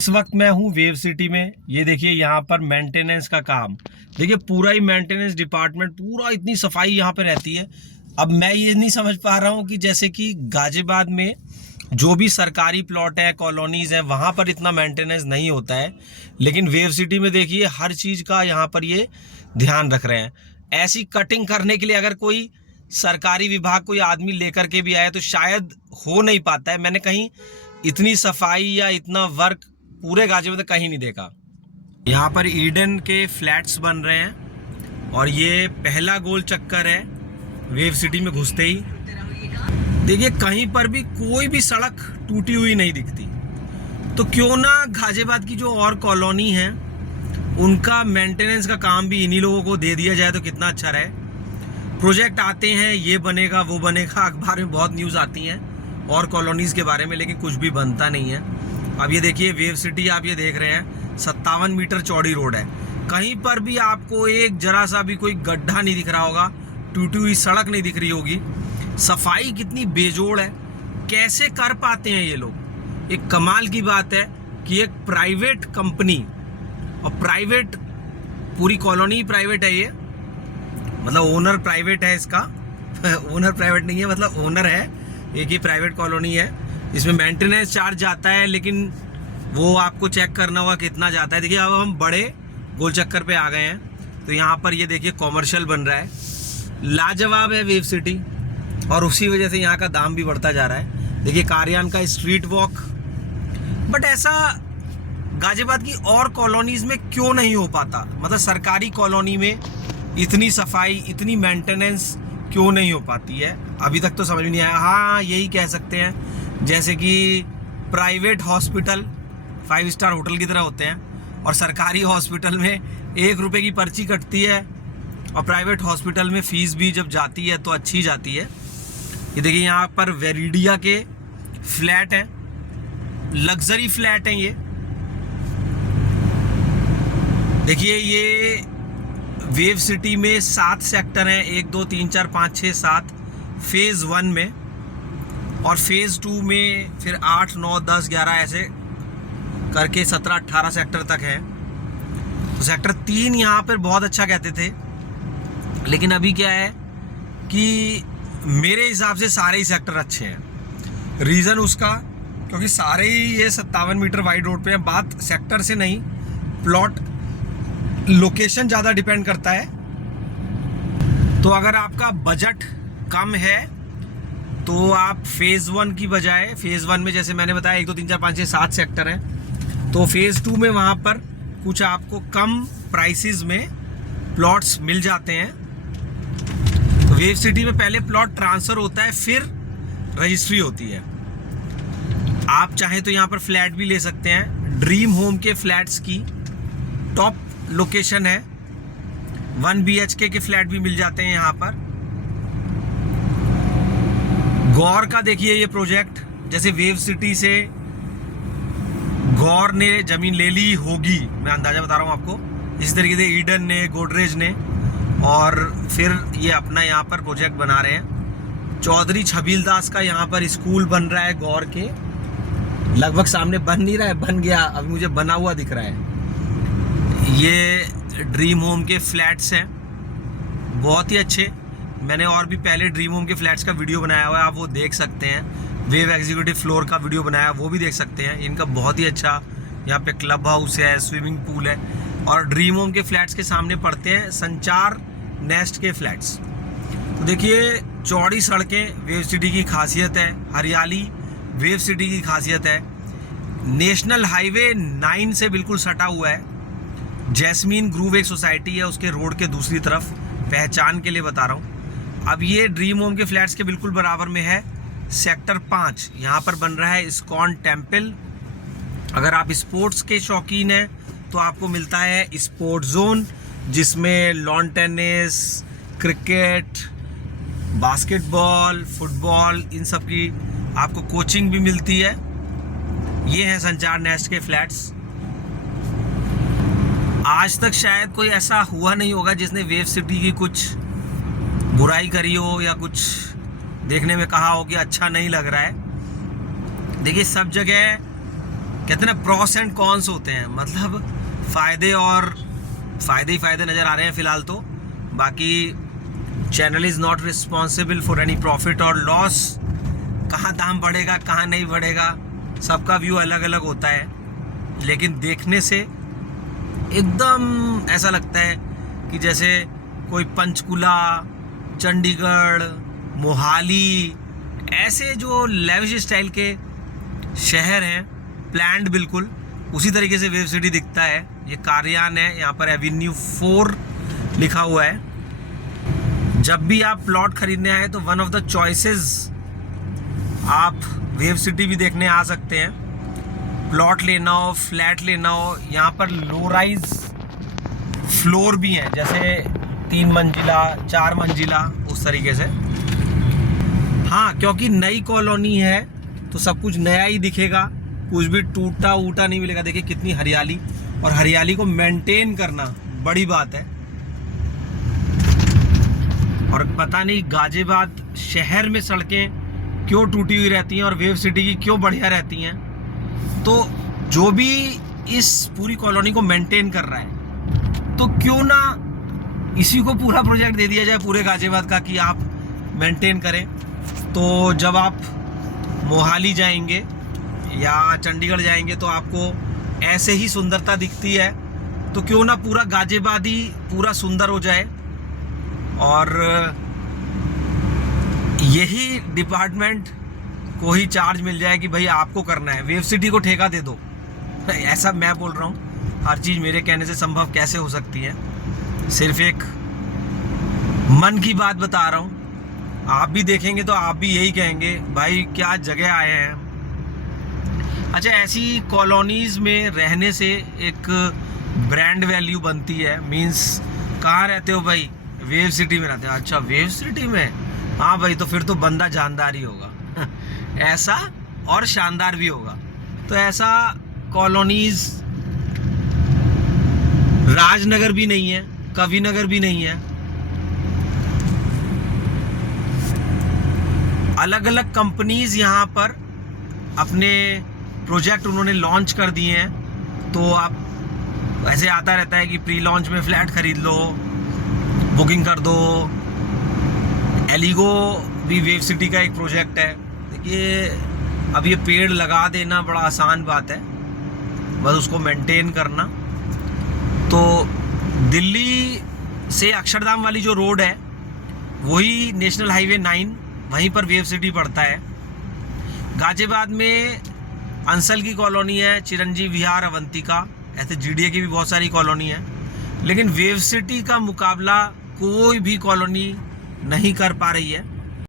इस वक्त मैं हूँ वेव सिटी में। ये देखिए यहाँ पर मेंटेनेंस का काम, देखिए पूरा ही मेंटेनेंस डिपार्टमेंट, पूरा इतनी सफाई यहाँ पे रहती है। अब मैं ये नहीं समझ पा रहा हूँ कि जैसे कि गाजियाबाद में जो भी सरकारी प्लॉट है, कॉलोनीज है, वहाँ पर इतना मेंटेनेंस नहीं होता है, लेकिन वेव सिटी में देखिए हर चीज़ का यहाँ पर ये ध्यान रख रहे हैं। ऐसी कटिंग करने के लिए अगर कोई सरकारी विभाग कोई आदमी लेकर के भी आए तो शायद हो नहीं पाता है। मैंने कहीं इतनी सफाई या इतना वर्क पूरे गाजियाबाद में कहीं नहीं देखा। यहाँ पर ईडन के फ्लैट्स बन रहे हैं और ये पहला गोल चक्कर है वेव सिटी में घुसते ही। देखिए कहीं पर भी कोई भी सड़क टूटी हुई नहीं दिखती। तो क्यों ना गाजियाबाद की जो और कॉलोनी है उनका मेंटेनेंस का काम भी इन्हीं लोगों को दे दिया जाए तो कितना अच्छा रहे। प्रोजेक्ट आते हैं, ये बनेगा वो बनेगा, अखबार में बहुत न्यूज़ आती हैं और कॉलोनीज़ के बारे में, लेकिन कुछ भी बनता नहीं है। अब ये देखिए वेव सिटी आप ये देख रहे हैं, 57 मीटर चौड़ी रोड है। कहीं पर भी आपको एक जरा सा भी कोई गड्ढा नहीं दिख रहा होगा, टूटी हुई सड़क नहीं दिख रही होगी। सफाई कितनी बेजोड़ है, कैसे कर पाते हैं ये लोग। एक कमाल की बात है कि एक प्राइवेट कंपनी, और प्राइवेट पूरी कॉलोनी प्राइवेट है, ये मतलब ओनर प्राइवेट है इसका ओनर प्राइवेट नहीं है, मतलब ओनर है, एक ही प्राइवेट कॉलोनी है। इसमें मेंटेनेंस चार्ज जाता है, लेकिन वो आपको चेक करना होगा कितना जाता है। देखिए अब हम बड़े गोल चक्कर पे आ गए हैं, तो यहाँ पर ये देखिए कॉमर्शियल बन रहा है। लाजवाब है वेव सिटी, और उसी वजह से यहाँ का दाम भी बढ़ता जा रहा है। देखिए कार्यान का स्ट्रीट वॉक, बट ऐसा गाजियाबाद की और कॉलोनीज में क्यों नहीं हो पाता। मतलब सरकारी कॉलोनी में इतनी सफाई, इतनी मेंटेनेंस क्यों नहीं हो पाती है, अभी तक तो समझ में नहीं आया। हाँ यही कह सकते हैं जैसे कि प्राइवेट हॉस्पिटल 5 स्टार होटल की तरह होते हैं, और सरकारी हॉस्पिटल में 1 रुपये की पर्ची कटती है, और प्राइवेट हॉस्पिटल में फीस भी जब जाती है तो अच्छी जाती है। ये देखिए यहाँ पर वेरिडिया के फ्लैट हैं, लग्जरी फ्लैट हैं ये। देखिए ये वेव सिटी में 7 सेक्टर हैं, 1 2 3 4 5 6 7 फेज़ 1 में, और फेज़ 2 में फिर 8 9 10 11 ऐसे करके 17 18 सेक्टर तक है। तो सेक्टर 3 यहाँ पर बहुत अच्छा कहते थे, लेकिन अभी क्या है कि मेरे हिसाब से सारे ही सेक्टर अच्छे हैं। रीज़न उसका क्योंकि सारे ही ये 57 मीटर वाइड रोड पे हैं। बात सेक्टर से नहीं, प्लॉट लोकेशन ज़्यादा डिपेंड करता है। तो अगर आपका बजट कम है तो आप फेज़ 1 की बजाय, फेज़ 1 में जैसे मैंने बताया 1 2 3 4 5 6 7 सेक्टर हैं, तो फेज़ 2 में वहाँ पर कुछ आपको कम प्राइसेस में प्लॉट्स मिल जाते हैं। वेव सिटी में पहले प्लॉट ट्रांसफ़र होता है, फिर रजिस्ट्री होती है। आप चाहें तो यहाँ पर फ्लैट भी ले सकते हैं। ड्रीम होम के फ्लैट्स की टॉप लोकेशन है, 1 BHK के फ्लैट भी मिल जाते हैं यहाँ पर। गौर का देखिए ये प्रोजेक्ट, जैसे वेव सिटी से गौर ने जमीन ले ली होगी, मैं अंदाजा बता रहा हूँ आपको। इस तरीके से ईडन ने, गोदरेज ने, और फिर ये अपना यहाँ पर प्रोजेक्ट बना रहे हैं। चौधरी छबीलदास का यहाँ पर स्कूल बन रहा है गौर के, लगभग सामने बन नहीं रहा है, बन गया, अभी मुझे बना हुआ दिख रहा है। ये ड्रीम होम के फ्लैट्स हैं, बहुत ही अच्छे। मैंने और भी पहले ड्रीम होम के फ्लैट्स का वीडियो बनाया हुआ है, आप वो देख सकते हैं। वेव एग्जीक्यूटिव फ्लोर का वीडियो बनाया, वो भी देख सकते हैं। इनका बहुत ही अच्छा यहाँ पे क्लब हाउस है, स्विमिंग पूल है, और ड्रीम होम के फ्लैट्स के सामने पड़ते हैं संचार नेस्ट के फ्लैट्स। तो देखिए चौड़ी सड़कें वेव सिटी की खासियत है, हरियाली वेव सिटी की खासियत है। नेशनल हाईवे 9 से बिल्कुल सटा हुआ है। जैस्मीन ग्रूव एक सोसाइटी है, उसके रोड के दूसरी तरफ, पहचान के लिए बता रहा हूँ। अब ये ड्रीम होम के फ्लैट्स के बिल्कुल बराबर में है सेक्टर 5, यहाँ पर बन रहा है इस्कॉन टेम्पल। अगर आप स्पोर्ट्स के शौकीन हैं तो आपको मिलता है स्पोर्ट जोन, जिसमें lawn tennis, cricket, basketball, football, इन सब की आपको कोचिंग भी मिलती है। ये हैं संचार नेस्ट के फ्लैट्स। आज तक शायद कोई ऐसा हुआ नहीं होगा जिसने वेव सिटी की कुछ बुराई करी हो या कुछ देखने में कहा हो कि अच्छा नहीं लग रहा है। देखिए सब जगह कहते हैं ना प्रॉस एंड कॉन्स होते हैं, मतलब फ़ायदे और फ़ायदे ही फ़ायदे नज़र आ रहे हैं फ़िलहाल तो। बाकी channel is not responsible for any profit और लॉस। कहाँ दाम बढ़ेगा कहाँ नहीं बढ़ेगा सबका व्यू अलग अलग होता है, लेकिन देखने से एकदम ऐसा लगता है कि जैसे कोई पंचकुला, चंडीगढ़, मोहाली ऐसे जो लेविश स्टाइल के शहर हैं, प्लैंड बिल्कुल उसी तरीके से वेव सिटी दिखता है। ये कार्यान है, यहाँ पर एवेन्यू 4 लिखा हुआ है। जब भी आप प्लॉट खरीदने आए तो वन ऑफ द चॉइसेस आप वेव सिटी भी देखने आ सकते हैं। प्लॉट लेना हो, फ्लैट लेना हो, यहाँ पर लो राइज फ्लोर भी हैं, जैसे 3 मंजिला 4 मंजिला उस तरीके से। हाँ, क्योंकि नई कॉलोनी है तो सब कुछ नया ही दिखेगा, कुछ भी टूटा ऊटा नहीं मिलेगा। देखिए कितनी हरियाली, और हरियाली को मेंटेन करना बड़ी बात है। और पता नहीं गाजियाबाद शहर में सड़कें क्यों टूटी हुई रहती हैं और वेव सिटी की क्यों बढ़िया रहती हैं। तो जो भी इस पूरी कॉलोनी को मेंटेन कर रहा है तो क्यों ना इसी को पूरा प्रोजेक्ट दे दिया जाए पूरे गाजियाबाद का कि आप मेंटेन करें। तो जब आप मोहाली जाएंगे या चंडीगढ़ जाएंगे तो आपको ऐसे ही सुंदरता दिखती है, तो क्यों ना पूरा गाजियाबाद ही पूरा सुंदर हो जाए। और यही डिपार्टमेंट को ही चार्ज मिल जाए कि भाई आपको करना है, वेव सिटी को ठेका दे दो। ऐसा मैं बोल रहा हूँ, हर चीज़ मेरे कहने से संभव कैसे हो सकती है, सिर्फ एक मन की बात बता रहा हूँ। आप भी देखेंगे तो आप भी यही कहेंगे भाई क्या जगह आए हैं। अच्छा, ऐसी कॉलोनीज़ में रहने से एक ब्रांड वैल्यू बनती है। मींस कहाँ रहते हो भाई? वेव सिटी में रहते हो। अच्छा, वेव सिटी में, हाँ भाई, तो फिर तो बंदा जानदार ही होगा ऐसा, और शानदार भी होगा। तो ऐसा कॉलोनीज़ राजनगर भी नहीं है, कविनगर भी नहीं है। अलग अलग कंपनीज यहाँ पर अपने प्रोजेक्ट उन्होंने लॉन्च कर दिए हैं। तो आप ऐसे आता रहता है कि प्री लॉन्च में फ्लैट खरीद लो, बुकिंग कर दो। एलिगो भी वेव सिटी का एक प्रोजेक्ट है। देखिए, अब ये पेड़ लगा देना बड़ा आसान बात है, बस उसको मेंटेन करना। तो दिल्ली से अक्षरधाम वाली जो रोड है वही नेशनल हाईवे 9, वहीं पर वेव सिटी पड़ता है। गाजियाबाद में अंसल की कॉलोनी है, चिरंजीव विहार, अवंतिका, ऐसे जीडीए की भी बहुत सारी कॉलोनी है। लेकिन वेव सिटी का मुकाबला कोई भी कॉलोनी नहीं कर पा रही है।